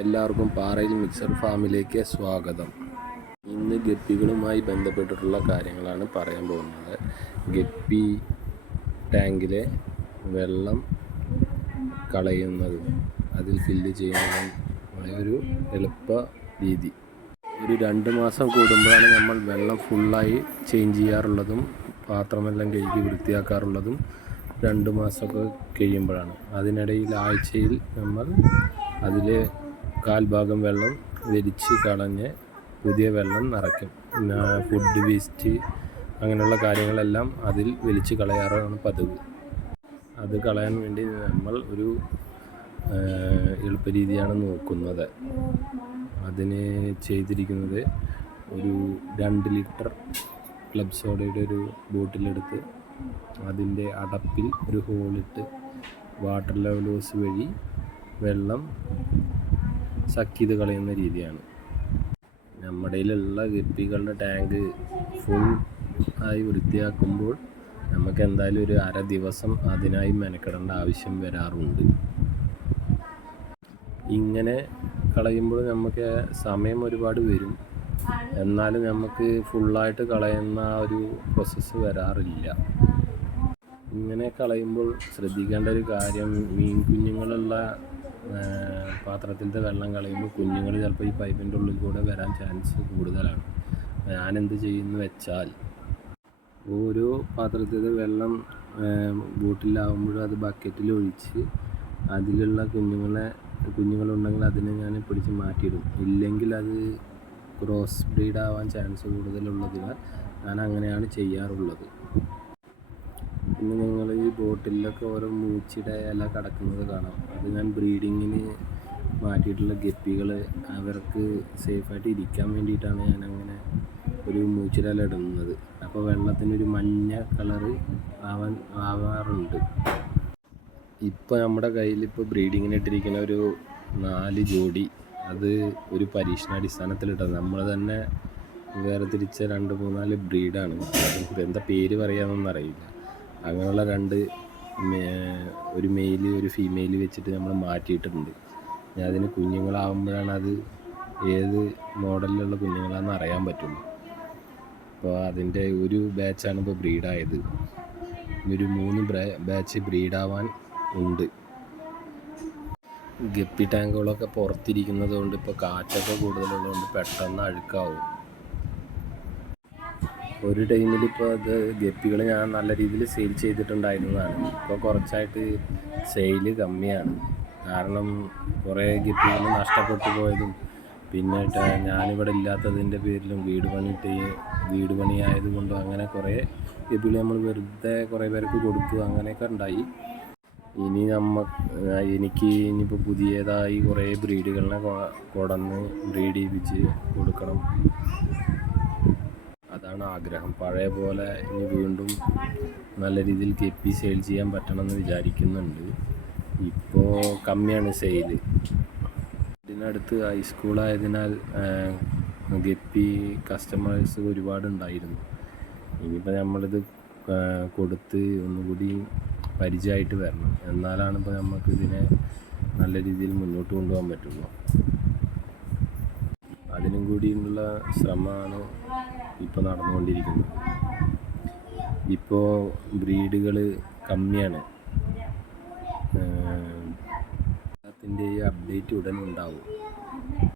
എല്ലാവർക്കും പാറയിൽ മിക്സർ ഫാമിലേക്ക് സ്വാഗതം. ഇന്ന് ഗപ്പികളുമായി ബന്ധപ്പെട്ടിട്ടുള്ള കാര്യങ്ങളാണ് പറയാൻ പോകുന്നത്. ഗപ്പി ടാങ്കിലെ വെള്ളം കളയുന്നതും അതിൽ ഫില്ല് ചെയ്യുന്നതും ഒരു എളുപ്പ രീതി. ഒരു 2 മാസം കൂടുമ്പോഴാണ് നമ്മൾ വെള്ളം ഫുള്ളായി ചേഞ്ച് ചെയ്യാറുള്ളതും പാത്രമെല്ലാം കഴുകി വൃത്തിയാക്കാറുള്ളതും 2 മാസമൊക്കെ കഴിയുമ്പോഴാണ്. അതിനിടയിൽ ആഴ്ചയിൽ നമ്മൾ അതിലെ കാൽഭാഗം വെള്ളം വലിച്ച് കളഞ്ഞ് പുതിയ വെള്ളം നിറയ്ക്കും. ഫുഡ് വേസ്റ്റ് അങ്ങനെയുള്ള കാര്യങ്ങളെല്ലാം അതിൽ വലിച്ച് കളയാറാണ് പതിവ്. അത് കളയാൻ വേണ്ടി നമ്മൾ ഒരു എളുപ്പ രീതിയാണ് നോക്കുന്നത്. അതിന് ചെയ്തിരിക്കുന്നത് ഒരു 2 ലിറ്റർ ക്ലബ് സോഡയുടെ ഒരു ബോട്ടിലെടുത്ത് അതിൻ്റെ അടപ്പിൽ ഒരു ഹോളിട്ട് വാട്ടർ ലെവൽ ഹോസ് വഴി വെള്ളം സക്ക് ചെയ്ത് കളയുന്ന രീതിയാണ്. നമ്മുടെ കയ്യിലുള്ള ഗപ്പികളുടെ ടാങ്ക് ഫുൾ ആയി വൃത്തിയാക്കുമ്പോൾ നമുക്ക് എന്തായാലും ഒരു അര ദിവസം അതിനായി മെനക്കെടേണ്ട ആവശ്യം വരാറുണ്ട്. ഇങ്ങനെ കളയുമ്പോൾ നമുക്ക് സമയം ഒരുപാട് വരും, എന്നാലും നമുക്ക് ഫുള്ളായിട്ട് കളയുന്ന ഒരു പ്രോസസ്സ് വരാറില്ല. ഇങ്ങനെ കളയുമ്പോൾ ശ്രദ്ധിക്കേണ്ട ഒരു കാര്യം, മീൻ കുഞ്ഞുങ്ങളുള്ള പാത്രത്തിലത്തെ വെള്ളം കളയുമ്പോൾ കുഞ്ഞുങ്ങൾ ചിലപ്പോൾ ഈ പൈപ്പിൻ്റെ ഉള്ളിൽ കൂടെ വരാൻ ചാൻസ് കൂടുതലാണ്. ഞാനെന്ത് ചെയ്യുന്നു വെച്ചാൽ, ഓരോ പാത്രത്തിലെ വെള്ളം ബോട്ടിലാവുമ്പോഴും അത് ബക്കറ്റിൽ ഒഴിച്ച് അതിലുള്ള കുഞ്ഞുങ്ങളുണ്ടെങ്കിൽ അതിനെ ഞാൻ പിടിച്ച് മാറ്റിയിടും. ഇല്ലെങ്കിൽ അത് ക്രോസ് ബ്രീഡ് ആവാൻ ചാൻസ് കൂടുതലുള്ളതിനാൽ ഞാൻ അങ്ങനെയാണ് ചെയ്യാറുള്ളത്. പിന്നെ നിങ്ങൾ ഈ ബോട്ടിലൊക്കെ ഓരോ മൂച്ചിയുടെ ഇല കിടക്കുന്നത് കാണാം. അത് ഞാൻ ബ്രീഡിങ്ങിന് മാറ്റിയിട്ടുള്ള ഗപ്പികൾ അവർക്ക് സേഫായിട്ട് ഇരിക്കാൻ വേണ്ടിയിട്ടാണ് ഞാൻ അങ്ങനെ ഒരു മൂച്ചിയുടെ ഇല ഇടുന്നത്. അപ്പോൾ വെള്ളത്തിനൊരു മഞ്ഞ കളറ് ആവാറുണ്ട്. ഇപ്പോൾ നമ്മുടെ കയ്യിൽ ബ്രീഡിങ്ങിന് ഇട്ടിരിക്കുന്ന ഒരു 4 ജോഡി, അത് ഒരു പരീക്ഷണാടിസ്ഥാനത്തിലിട്ടത്. നമ്മൾ തന്നെ വേർതിരിച്ച 2-3-4 ബ്രീഡാണ്. എന്താ പേര് പറയാമെന്നൊന്നും അറിയില്ല. അങ്ങനെയുള്ള 2 ഒരു മെയില് ഒരു ഫീമെയില് വെച്ചിട്ട് നമ്മൾ മാറ്റിയിട്ടുണ്ട്. അതിന് കുഞ്ഞുങ്ങളാവുമ്പോഴാണ് അത് ഏത് മോഡലിലുള്ള കുഞ്ഞുങ്ങളാണെന്ന് അറിയാൻ പറ്റുള്ളൂ. അപ്പോൾ അതിൻ്റെ ഒരു ബാച്ചാണ് ഇപ്പോൾ ബ്രീഡായത്. ഒരു 3 ബാച്ച് ബ്രീഡാവാൻ ഉണ്ട്. ഗപ്പി ടാങ്കുകളൊക്കെ പുറത്തിരിക്കുന്നത് കൊണ്ട് ഇപ്പോൾ കാറ്റൊക്കെ കൂടുതലുള്ളതുകൊണ്ട് പെട്ടെന്ന് അഴുക്കാവും. ഒരു ടൈമിൽ ഇപ്പോൾ അത് ഗപ്പികൾ ഞാൻ നല്ല രീതിയിൽ സെയിൽ ചെയ്തിട്ടുണ്ടായിരുന്നതാണ്. ഇപ്പോൾ കുറച്ചായിട്ട് സെയിൽ കമ്മിയാണ്. കാരണം കുറേ ഗപ്പികൾ നഷ്ടപ്പെട്ടു പോയതും പിന്നെ ഞാനിവിടെ ഇല്ലാത്തതിൻ്റെ പേരിലും വീട് പണിയായതുകൊണ്ടും അങ്ങനെ കുറേ ഗപ്പികൾ നമ്മൾ വെറുതെ കുറേ പേർക്ക് കൊടുത്തു, അങ്ങനെയൊക്കെ ഉണ്ടായി. എനിക്ക് ഇനിയിപ്പോൾ പുതിയതായി കുറേ ബ്രീഡുകളെ കൊടന്ന് ബ്രീഡ് ചെയ്യിപ്പിച്ച് കൊടുക്കണം. അതാണ് ആഗ്രഹം. പഴയ പോലെ ഇനി വീണ്ടും നല്ല രീതിയിൽ ഗപ്പി സെയിൽ ചെയ്യാൻ പറ്റണമെന്ന് വിചാരിക്കുന്നുണ്ട്. ഇപ്പോൾ കമ്മിയാണ് സെയിൽ. ഇതിനടുത്ത് ഹൈസ്കൂളായതിനാൽ ഗപ്പി കസ്റ്റമേഴ്സ് ഒരുപാടുണ്ടായിരുന്നു. ഇനിയിപ്പോൾ നമ്മളിത് കൊടുത്ത് ഒന്നുകൂടി പരിചയമായിട്ട് വരണം. എന്നാലാണ് ഇപ്പോൾ നമുക്ക് ഇതിനെ നല്ല രീതിയിൽ മുന്നോട്ട് കൊണ്ടുപോകാൻ പറ്റുള്ളൂ. അതിനും കൂടിയുള്ള ശ്രമമാണ് ഇപ്പോൾ നടന്നുകൊണ്ടിരിക്കുന്നത്. ഇപ്പോൾ ബ്രീഡുകൾ കമ്മിയാണ്. അതിൻ്റെ അപ്ഡേറ്റ് ഉടൻ ഉണ്ടാവും.